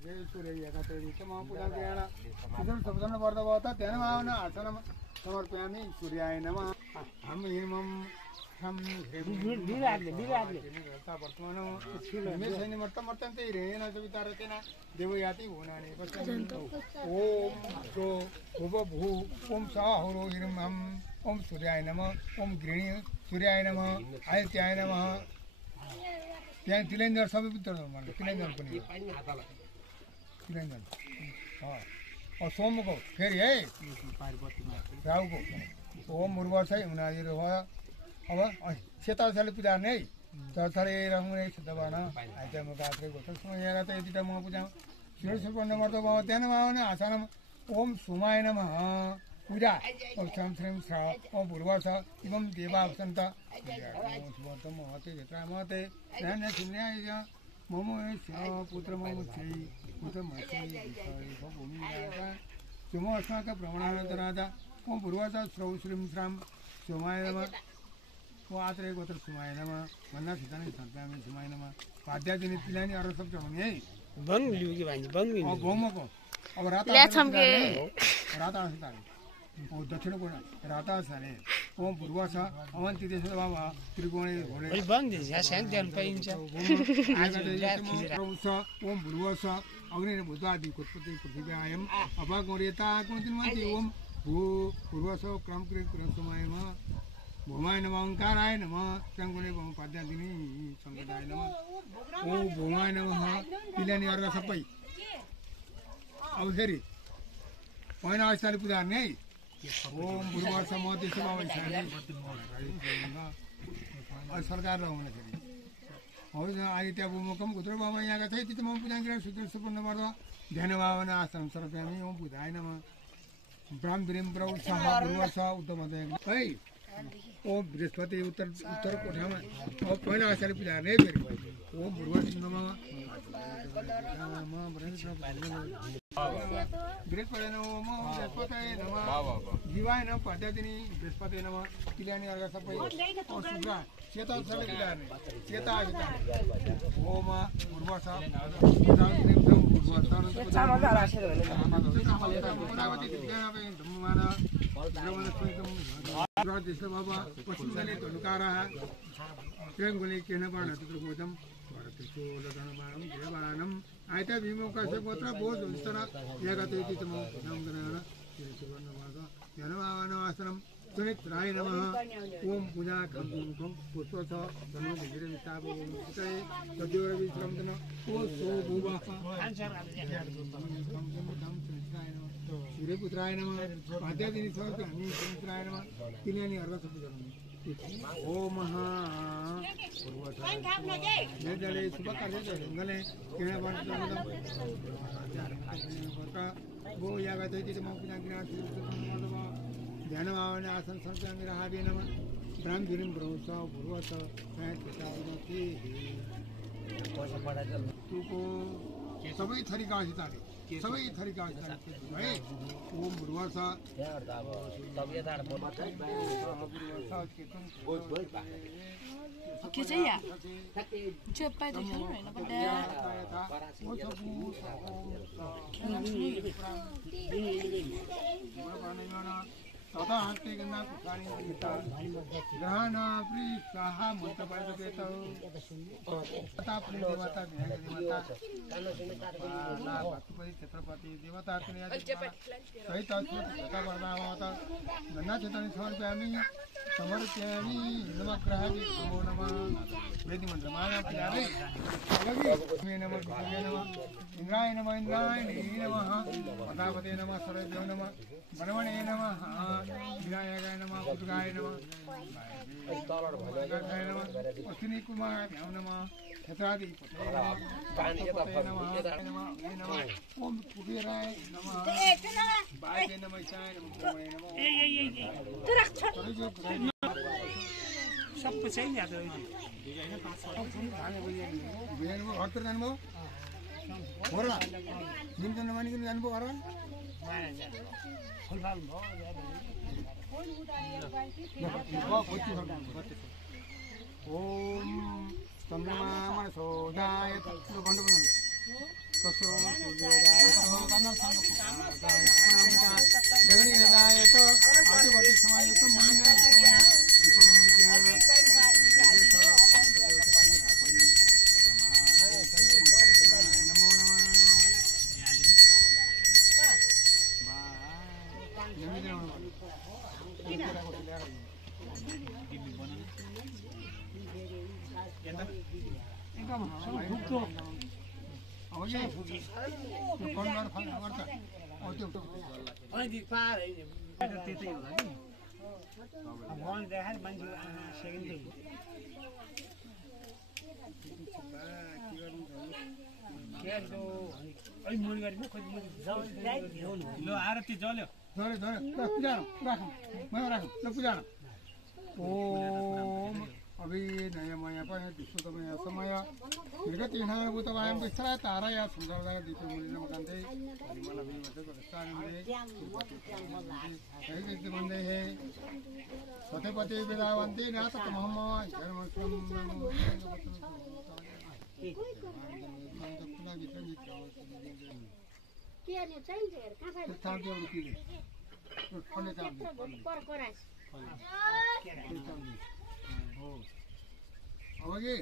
जय सूर्यका तेरितम पूजाग्रहण सुदर्शन शब्दन वर्धवत तेन भावना आसनम समर्पयामि सूर्याय नमः हम हिमम हम विराजले वर्तमान मेषनि मर्तमर्तन्ते रेण सवितारतेन देवयाति भुवनानि पश्यन्तु ओम सो भुवभू ओम साहुरो हिरमं ओम सूर्याय नमः ओम गृणी सूर्याय नमः आदित्याय नमः त्यहाँ तिलेन्द्र सबै पुत्र भन्नु तिलेन्द्र पनि तिलेन्द्र सोमको फेरि है राहुको ओम उर्वशै हुनादि भयो अब सेताले पूजा गर्ने है चर्चाले रङ्गुने सिद्धवान आइतम गात्रे गोत्र सुमयगा त यति त म पूजा शिरसुपन्न मर्द भयो त्यहाँ आउने आसनम ओम सुमाय नमः पूजा ओम श्रम श्रीम श्र ओम भूर्वश एवं देवा वसन्त सुवर्तम महते क्षेत्र महते ध्यान सुन्याय मम पुत्र मम छै पुत्र मत्सै भूमि राजा सुम अस्माक भ्रमणानन्त राजा ओम भूर्वश श्रौ श्रीम श्राम सोमाय नमः ओ आत्रे गोत्र सुमाय नमः भन्ना सिद्धानि सर्प्यामि सुमाय नमः पाद्यादिनी तिलानी अरु सब चढाउने है बङ लिउकी भान्जी बङ लिउ भौमको अब राता राता ओ दक्षिण कोण राता सारे ओम पूर्वश अवन्ति देश बाबा त्रिकोणे घोडे अलि बङ दिन्छ यहाँ सान ध्यान पाइन्छ ओम पूर्वश अग्नि भूतादि उत्पत्ति पृथ्वी आयम अभा गोरेता कुन्तिमति ओम भू पूर्वश क्रम क्रम समयम भूमाय नमः ओंकाराय नमः शंकुने भूम पाद्यादिनी संगदाय नमः ओम भूमाय नमः तिलानी अर्घ सबै अब फेरि पहिला अवस्थाले पूजा गर्ने है ओम पूर्वश मध्य सेवा सरकार हुँदाखेरि हो आदित्य भूमुखम गुत्र बाबा यहाँका छ यति त म पूजा गरेर सूत्र सुपन्न गर्दा ध्यान भावना आसन सर्प्यामि ओम पूजाय नमः ब्राह्म बिरिम प्रौ सह पूर्वश उद्धम है ओम बृहस्पति उत्तर कोठामा अब पहिला अवस्थाले पूजा गर्ने फेरि ओम पूर्वश नमः बृहस्पति नमः बृहस्पति नमः जीवाय नमः पाद्यादिनी बृहस्पति नमः तिलानी अर्घ सबै शुक्र सेता सबै पूजागर्ने सेता ओम पूर्वश बाबा पश्चिमले धनुकारा प्रेङ्गुले केनबाण चित्रकोजम भारतोलधनबाणम देवानम आयता भीमोकस्य गोत्र बोध विस्तर यागत इति तम नामग्रहण शिरसुवर्णवाद ज्ञानभावनासनम सुनित्राय नमः ओम पूजा खंकुमुखम पुष्पस धनो विग्रह विताप ओमते सद्योर विश्रमतन ओ सो भुवा सूर्यपुत्राय नमः पाद्यादिनी सहस्राणि सुमित्राय नमः तिलानी अर्घ सप्तमी ओम जले शुभ कार्य गले गो यागत इति मम पूजा ध्यान भावना आसन सर्प्यामि राहावे नमः ब्राह्म गिरिम ब्रह्मस भूर्वश सबै थरीका सिताले सबै थरीका है ओम भूर्वश के चाहिँ या चेप पाइ देख्नु हैन बड्डा तथा हस्ते गंगा पुष्पाणि ग्रहण प्रीसाह मंत्रपायतेत तथा देवता देवता पातुपति छत्रपति देवता सहित तथा वर्धावत गंगा चेतन समर्पयामि नमग्रहादि नमो नमः वेदी मंत्र माया प्यारे नमः इंद्राय नमः पदापते नमः सरदेव नमः बनवणे नमः विनायकाय नमः पुत्रकाय नमः अश्विनी कुमार नमः क्षेत्रादि ओम कुबेराय नमः बाय नमः ईशाय नमः सब चाहिँ याद हो हट्टर जानुभयो होला निम्न नमानिकन जानुभयो घर ओम चन्द्रमा सोधाय लो आरती जल्यो ओम अभिनयमय विश्वतमय समय निर्गतिनाभूतवायं विस्तार तारया सुन्दरदाय दीपमुलिनं वन्दे वन्दे हे सत्यपति विदावन्ति नाथतमहम जन्मस्वं अबगे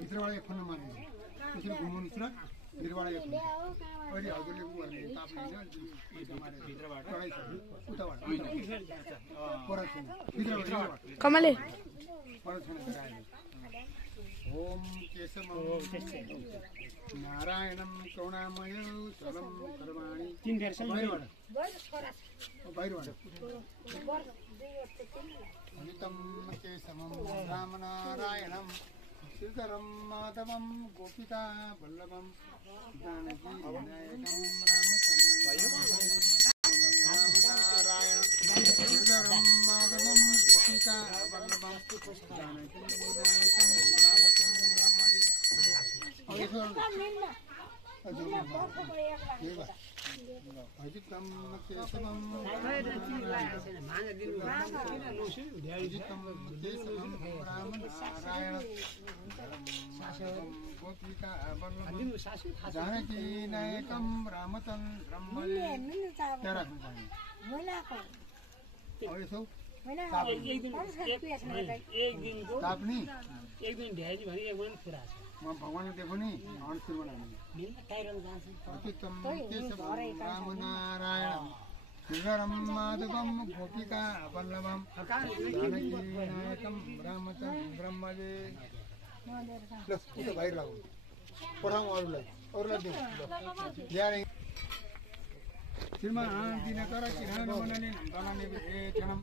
भित्रबाट एक फोन मार्नु त्यसरी घुमाउनु छ भित्रबाट एक फोन अहिले हजुरले गर्ने तापले भित्रबाट उताबाट परछन भित्रबाट कमले परछन गरायो ओम केशवं नारायणं करुणामय चलं कर्माणि तीन फेर बाहिरबाट अनितं केशवं रामनारायणं श्रीधरं माधवं गोपिका वल्लभं जानकी विनायकं रामचन्द्रं श्रीधरं माधवं गोपिका वल्लभं जानकी विनायकं अजितं केशवं रामनारायणं गोपिका वल्लभं जानकी नायकं रामचन्द्रं एक दिन ढ्याजी भने एक मन पुरा छ म भगवानले देखो नि अनुष्ठान बनाउनु अतितम केशवं रामनारायणं श्रीधरं माधवं गोपिका वल्लभं जानकी नायकं रामचन्द्रं भजे ल उता बाहिर लागौ पठाउँ अरूलाई दिउँ ल्याए श्रीमान दिनकर किरण मनने नन्दनने भेटनम्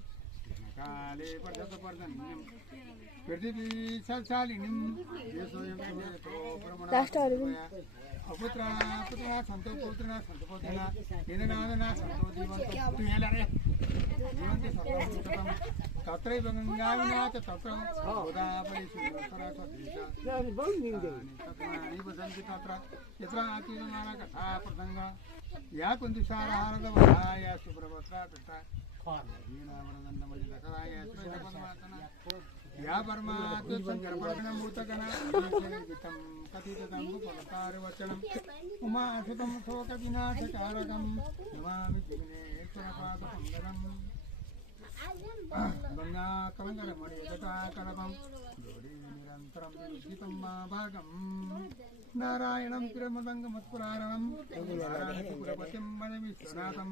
काले पर्जत पर्जन्यम् पृथ्वी सल्सालिनीं अपुत्रा पुत्रा सन्तो पुत्रिणा सन्तो पुत्रिणा निधनादना सन्तो जीवन्तो जीवन्ति सर्वभूतम् तत्रैव गङ्गाविना च तत्र गोदावरी सरस्वती च तत्राणि वसन्ति तत्र यत्र अतिनारा कथा प्रसङ्ग या कुन्तिसारहारदवधा या सुप्रभद्रा तथा या परमात्मूर्तगण कथितम् उमासुतं शोकविनाशकारकं नमामि विघ्नेश्वरपादपङ्कजम् गङ्गाकलङ्करमणिजटाकलपं निरन्तरं विजितं मा भागं नारायणं तिरमदङ्गमत्पुरारणं पुरपतिं वनविश्वनाथं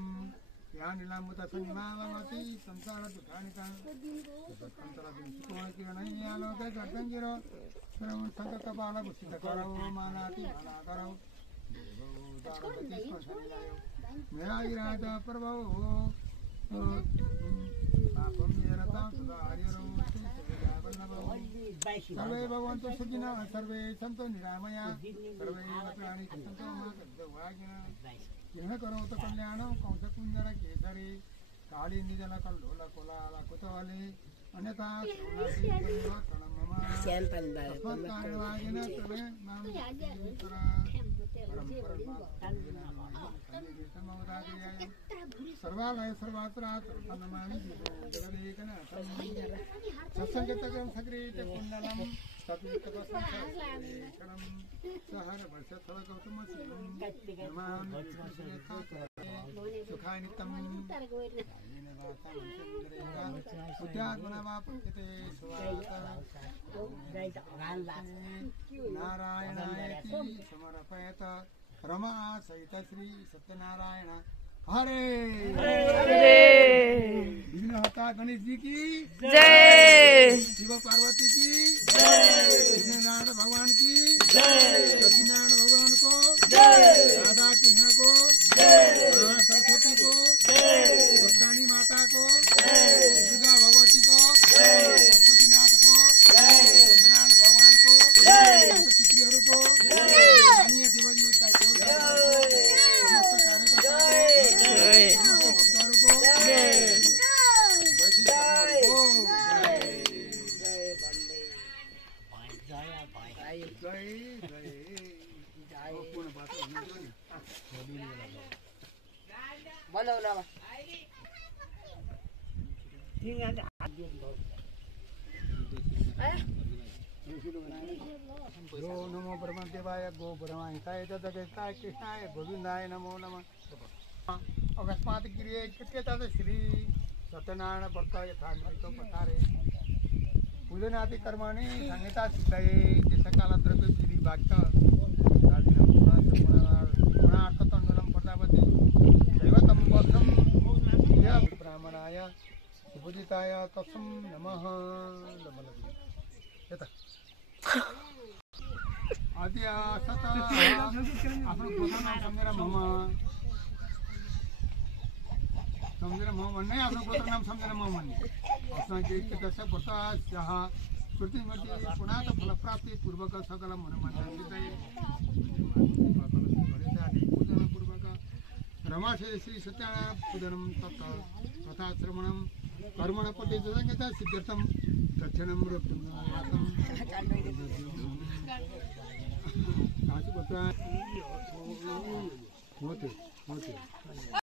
या नीलाम्बुतसंज्ञावती संसारदुःखानिका तत्कन्तरदिंशुकोणकिरणय्यालोके गर्गञ्जिरो सर्वसङ्कटपालभूषितकरौ मालाति मालाकरौ मेरागिराज पर्वौ पापं निरतां सदा हरिरौ सर्वे भगवन्तु सुखिनः सर्वे सन्तु निरामया सर्वे भद्राणि सन्तु मा कञ्चवागिनः यह करोत कल्याणं कंसकुञ्जर केसरी काली निजल कल्लोल कोलाल कुतवले अन्यथा श्यामपन्दायवागिन तवे नाम सर्वालय सर्वात्रा नमामि जगदेकनाथं सत्संगतकं सकृत कुण्डलं तपितपसंसरेकरं सहर वर्षथलगौतमशिवं नमामि सुखाय नित्यं उद्यागुणवापते नारायणायति समर्पयत रमा सहित श्री सत्यनारायण हरे विघ्नहर्ता गणेश जी की जय, शिव पार्वती की जय, विघ्ननारायण भगवान की जय, लक्ष्मीनारायण भगवान को जय, राधा कृष्ण को जय, सरस्वती को जय, गोस्वामी माता को जय, दुर्गा भगवती को जय, पशुपतिनाथ को जय, सत्यनारायण भगवान को जय, पितृहरु को जय, अन्य देवदेवता को जय, समस्त कार्यकर्ता को जय, वैदिक को पूर्ण बात गो नमो ब्रह्मदेवाय गो ब्रह्माहिताय तदगताय कृष्णाय गोविंदाय नमो नमः अकस्मात गिरिये कृत्यतः श्री सत्यनारायण व्रत यथामितो पठारे पूजनादि कर्माणि संहिता सिद्धये देशकालद्रव्य विधि वाक्य पुणार्थतण्डनं प्रजापति दैवतं वर्षं ब्राह्मणाय सुपूजिताय तस्मै नमः आद्य सत आफ्नो पोताना सम्झेर मम भन्ने आफ्नो गोत्र नाम सम्झेर म भन्ने अस्माकि दश व्रतस्याः श्रुतिमती पुनाथ फलप्राप्ति पूर्वक सकलम हनुमन्तं सिद्धये पूजन पूर्वक रमाशे श्री सत्यनारायण पूजनं तथा श्रवणं कर्मण पटे संगता सिद्ध्यर्थं दक्षिणं रक्तं होते